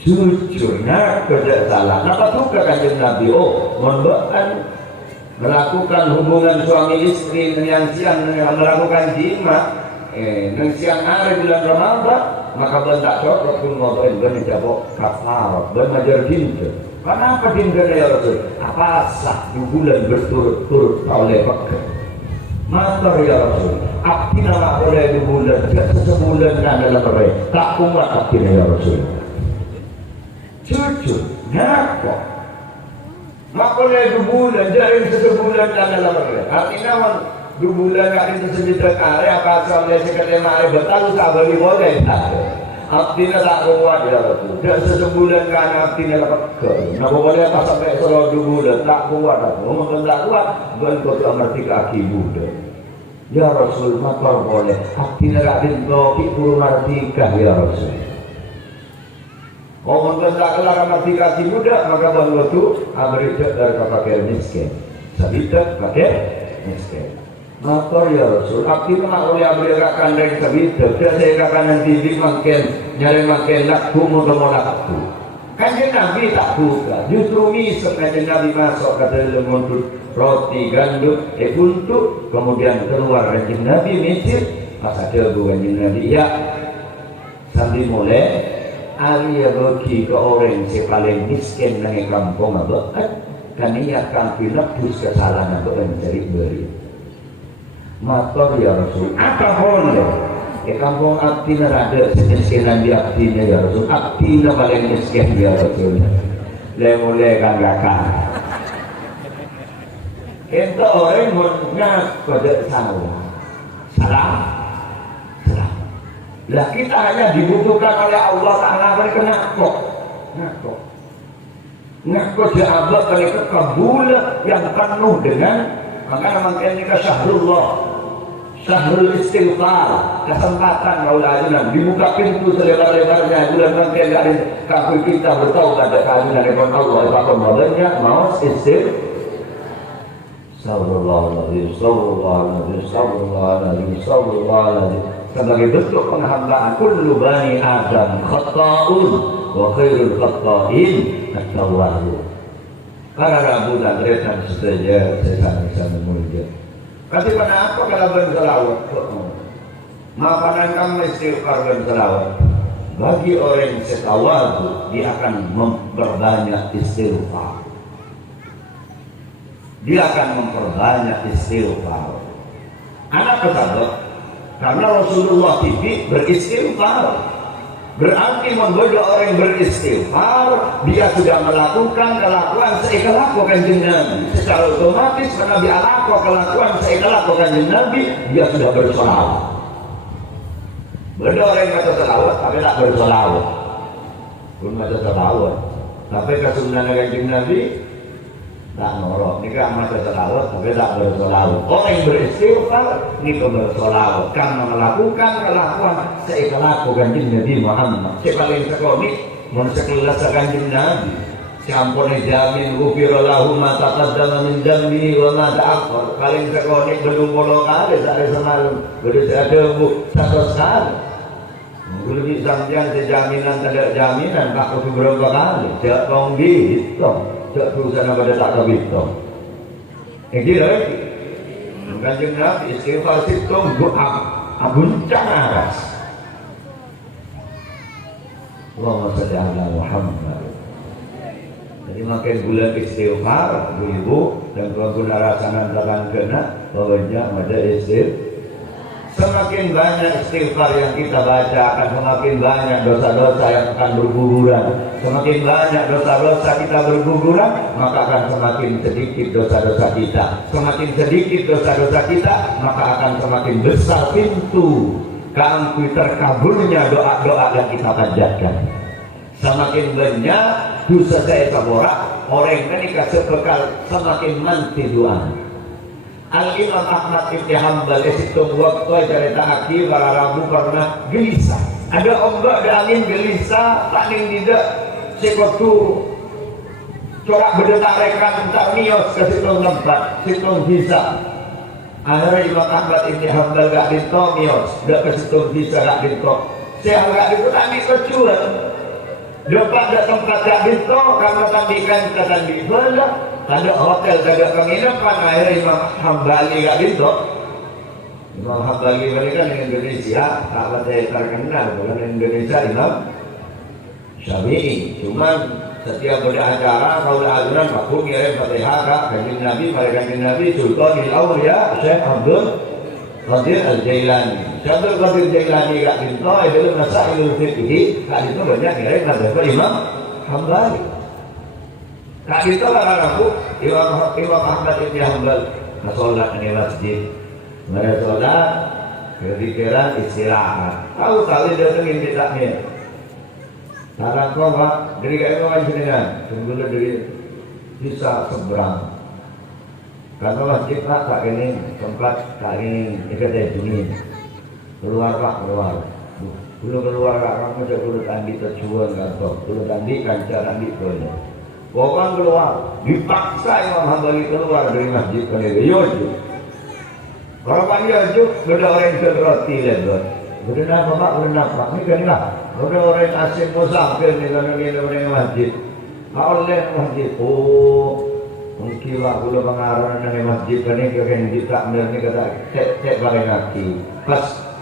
Jujurnya tidak salah. Kenapa juga Kanjeng Nabi? Oh, membuatkan melakukan hubungan suami istri yang siang melakukan jima, yang siang hari bulan Ramadan. Maka bentak cocok pun ngobrol benih jabok kafar benajar dinda. Kenapa dinda ya Rasul? Apa sah di bulan berturut-turut oleh peker? Matur ya Rasul. Abdina tak boleh di bulan, sebulan kan dalam mereka. Tak kuat abdina ya Rasul. Jujur, ngaku. Mak boleh di bulan, jadi sebulan kan dalam mereka. Artinya dua bulan kali itu sejuta kali apa soalnya sekedar mari betul tak beli boleh tak abdina tak kuat ya Rasul dan sebulan kan abdina dapat ke nak boleh apa sampai selalu 2 bulan tak kuat aku mungkin tak kuat bentuk amarti kaki budak ya Rasul motor boleh abdina radin topi turun martika ya Rasul mungkin tak kelar amarti kaki budak maka bentuk abri dari pakai miskin sabita pakai miskin. Motor ya Rasul, abdi mak oleh abdi rakan dari sabit, dia saya rakan nanti di makin nyari makin laku mau laku. Kanjeng Nabi tak buka, justru misal Kanjeng Nabi masuk ke dalam mulut roti gandum, buntu, kemudian keluar Kanjeng Nabi mikir, pas ada Kanjeng Nabi ya, sambil mulai Arya bagi ke orang si paling miskin dari kampung abad, kan ia akan pinabus kesalahan abad mencari beri. Motor ya Rasul, apa boleh? Di kampung abdi ada semiskinan di abdinya ya Rasul. Abdi paling miskin ya Rasul. Mulai kan rakan. Itu orang mengaku tidak salah. Salah. Lah kita hanya dibutuhkan oleh Allah Taala mereka ngaku jabat mereka kabul yang penuh dengan maka namanya ini syahrullah. Syahrul istighfar, kesempatan maulana dibuka pintu selebar-lebarnya bulan rangkaian dari kaki kita bertaubat kepada kepada Allah apa modalnya mau istighfar. Sallallahu alaihi wasallam sebagai bentuk penghambaan kullu bani Adam khata'un wa khairul khata'in at-tawwabun. Para rabu dan retan saja saya mulia. Tapi kenapa kalau berselawat? Makanan kamu istighfar berselawat. Bagi orang yang setawadu, dia akan memperbanyak istighfar. Dia akan memperbanyak istighfar. Anak kesabut, karena Rasulullah TV beristighfar. Berarti membuat orang beristighfar, dia sudah melakukan kelakuan seikhlas Kanjeng Nabi. Secara otomatis karena dia lakukan kelakuan seikhlas Kanjeng Nabi, dia sudah bersolawat. Beda orang kata selawat, tapi tak bersolawat. Pun kata selawat, tapi kesunahan Kanjeng Nabi tak norok. Ini kan masa selawat, tapi tak bersolawat. Orang yang beristighfar, ini bersolawat karena melakukan kelakuan seikhlas Kanjeng Nabi Muhammad. Paling sekali, mensekelas Kanjeng Nabi. Sampun jamin ghufira lahu ma taqaddama min dhanbi wa ma ta'akhkhar. Paling sekali belum 10 kali sehari semalam. Berarti ada 100 kali. Lebih sampean sejaminan tidak jaminan tak kudu berapa kali. Jak tonggi hitung. Jak perusahaan pada tak kehitung. Gila lagi. Kanjeng Nabi istighfar hitung doa abuncang aras. Allahumma shalli ala Muhammad. Jadi makin bulan istighfar, ibu dan pengguna rasanan dalam kena bahwanya ada istighfar. Semakin banyak istighfar yang kita baca akan semakin banyak dosa-dosa yang akan berguguran. Semakin banyak dosa-dosa kita berguguran, maka akan semakin sedikit dosa-dosa kita. Semakin sedikit dosa-dosa kita, maka akan semakin besar pintu keangkuh terkabulnya doa-doa yang kita panjatkan. Semakin banyak dosa saya tabora, orang ketika sebekal semakin manti doa. Al-Imam Ahmad Ibn Hanbal itu waktu cerita aki para Rabu pernah gelisah. Ada ombak dan angin gelisah, paling tidak sekotu corak berdetarekan tak nios ke situ tempat, situ bisa. Akhirnya Imam Ahmad Ibn Hanbal gak dinto nios, gak ke situ bisa gak dinto. Saya gak dinto tadi kecuali. Dapat ada tempat gak dinto karena tandikan kita tandi belah. Ada hotel, ada penginapan, akhirnya Imam Hambali gak dinto. Imam Hambali kan di Indonesia, tak terkenal, bukan Indonesia Imam Syafi'i. Cuman setiap ada acara, kalau ada ajaran, aku ngirim Fatihah kak, kanjeng Nabi, kanjeng Nabi, Sultanul Auliya, Syekh Abdul Qadir Al-Jailani. Syekh Abdul Qadir Al-Jailani gak dinto, itu masailul fiqh, gak dinto banyak ngirim Fatihah Imam Hambali. Kak itu lah aku Imam Ahmad Ibn Hanbal sholat di masjid. Mereka sholat kepikiran istirahat. Tahu dia ingin tidaknya. Sekarang kau pak dari kayak kau jenengan sebelum dari bisa seberang. Karena masjid tak ini tempat tak ini ikat ini keluar pak keluar. Belum keluar kak kamu coba tandi terjual kantor. Dulu tandi kancar tandi boleh. Orang keluar, dipaksa Imam Hambali keluar dari masjid ke Yojo. Kalau Pak Yojo, beda orang yang roti lebar. Beda apa Pak? Beda apa? Ini kan lah. Beda orang asing musafir ni kalau ni orang masjid. Oleh masjid. Oh, mungkin Pak kalau pengaruh dari masjid ni kalau yang kita ni kata tek balik kaki. Pas.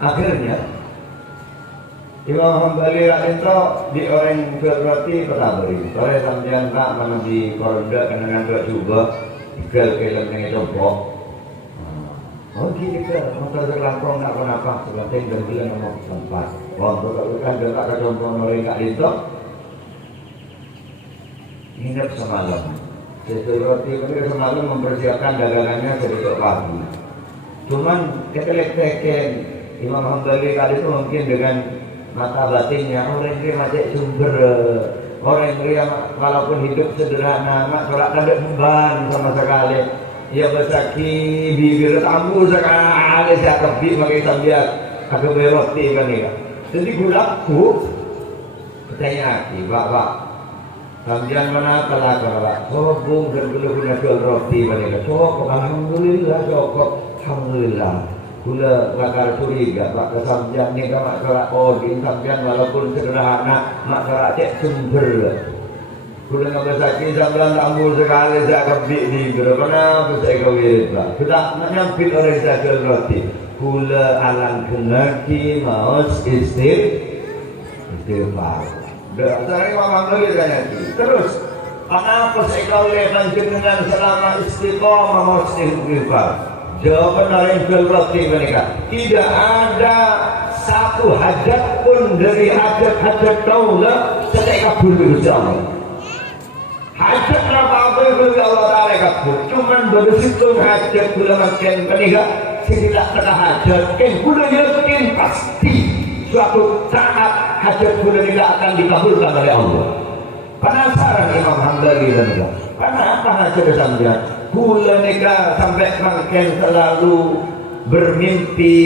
Akhirnya Imam Hambali itu di orang berarti petabri. Kalau sampean tak mana di koronda kena nggak juga gal film yang coba. Oh gini ke motor terlampau nggak kenapa sebagai dan bilang mau tempat. Waktu kalau kan tak kecoba mereka itu nginep semalam. Roti mereka semalam mempersiapkan dagangannya sebesok pagi. Cuman ketelek-teken Imam Hambali kali itu mungkin dengan mata batinnya orang ini macam sumber orang ini walaupun hidup sederhana mak corak ada beban sama sekali. Ia bersaki bibir tamu sekali saya kebi pakai sambiat aku beroti kan ya. Jadi gulaku katanya bapak sambian mana telah kalau sobung dan belum punya jual roti mereka cukup alhamdulillah cukup alhamdulillah gula bakar curiga pak kesambian ni kan mak kerak odin sambian walaupun sederhana mak kerak cek sumber gula ngebesaki sambian tamu sekali saya kebik di berapa saya kawin pak sudah menyampit oleh saya jual roti gula alang kenaki maus istighfar. Dari Imam Hambali kan itu. Terus, kenapa saya kau lihat dengan selama istiqomah mau istighfar? Jawaban dari berarti mereka tidak ada satu hajat pun dari hajat-hajat daulah setelah kabul bersama. Hajat apa yang Allah Taala kabul. Cuman bersitu hajat gula makan mereka tidak ada hajat. Gula yakin pasti suatu saat hajat gula tidak akan dikabulkan oleh Allah. Penasaran Imam Hambali dan enggak? Kenapa hajat sambil gula nikah sampai makin selalu bermimpi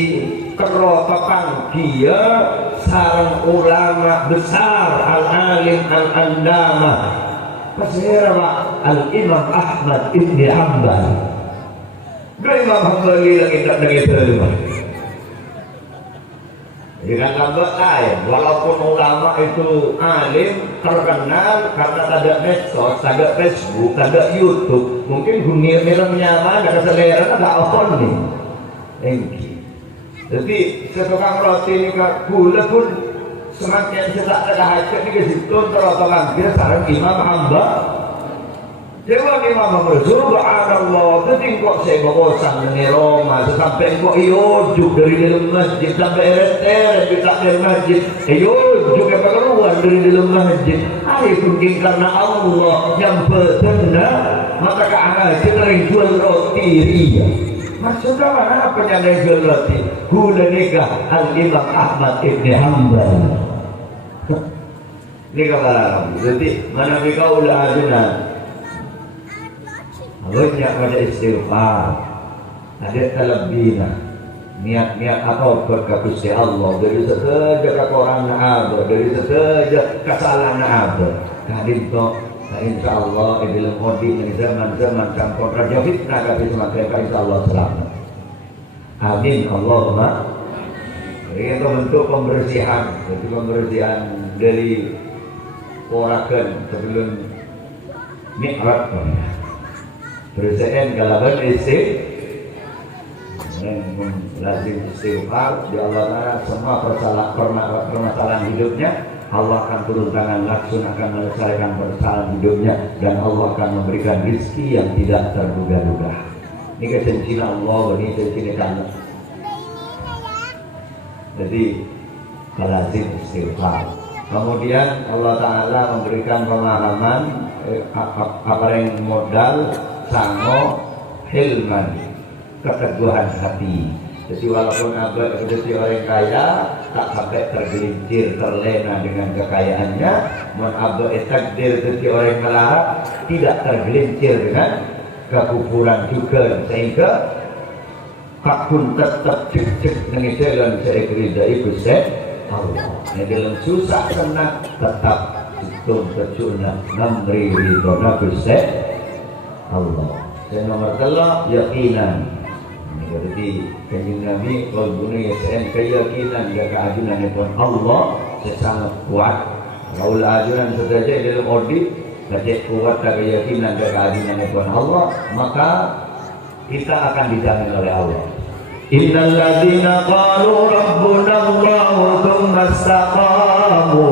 keropakan dia sarang ulama besar al-alim al-andamah pasirah al-Imam Ahmad Ibn Hanbal. Imam Hambali lagi tak dari terima. Dengan lambat lain, walaupun ulama itu alim, terkenal karena ada medsos, ada Facebook, ada YouTube, mungkin dunia nyaman, ada selera, ada apa nih? Jadi setukang roti ini gula pun semakin sesak ada hajat ini ke situ terotongan dia sarang Imam Hambali. Dewa Imam Hambali, subhanallah, jadi kok saya bosan di Roma, sampai kok iyojuk dari dalam masjid, sampai RT kita dari masjid, iyojuk yang keluar dari dalam masjid. Hari mungkin karena Allah yang benar, maka kita jual roti ria. Maksudnya apa yang negolati? Hula nikah Al-Imam Ahmad Ibn Hanbal. Ini kabar. Jadi mana mereka ulah ajunan. Banyak ada istighfar, ada talabina, niat-niat apa berkapus Allah dari sekeja orang naab, dari sekeja kesalahan naab. Kadin to, insya Allah dalam kondisi zaman-zaman campur raja fitnah tapi semakin insya Allah selamat. Amin Allahumma. Ini itu bentuk pembersihan, jadi pembersihan dari orakan sebelum mi'raj. Bersihin galaban lazim istighfar di Allah Ta'ala. Semua permasalahan hidupnya Allah akan turun tangan langsung akan menyelesaikan permasalahan hidupnya dan Allah akan memberikan rezeki yang tidak terduga-duga. Ini kecencingan Allah, ini kecencingan Allah. Jadi lazim istighfar. Kemudian Allah Ta'ala memberikan pemahaman apa yang modal sango hilman, keteguhan hati. Jadi walaupun abad jadi orang kaya tak sampai tergelincir terlena dengan kekayaannya. Mun abad takdir jadi orang melarat tidak tergelincir dengan kekufuran juga, sehingga hakun tetap cek dengan jalan seekridai Gusti Allah. Dalam susah senang tetap hitung tercuna namri ridona Gusti Allah. Dan nomor 3 yakinan. Ini berarti kanjeng Nabi kalau guna yakin keyakinan dan keajunan pun Allah sangat kuat. Kalau ajunan saja dalam audit saja kuat dan keyakinan dan keajunan pun Allah, maka kita akan dijamin oleh Allah. Innal ladzina qalu rabbuna Allah tsumma istaqamu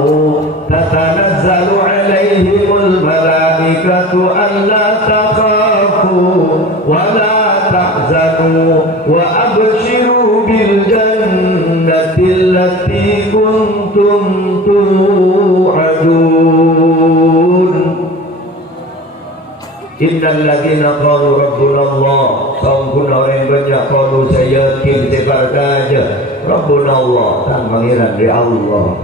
tatanazzalu alaihimul malaikatu alla takhafu wa la tahzanu wa abshiru bil jannati allati kuntum tu'adun. Innal ladzina qalu rabbuna Allah, sungguh orang yang banyak qalu saya yakin saja rabbuna Allah, sang pangeran dari Allah.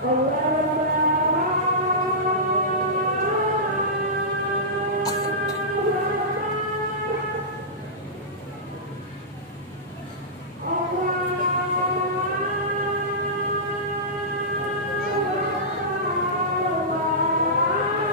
Allah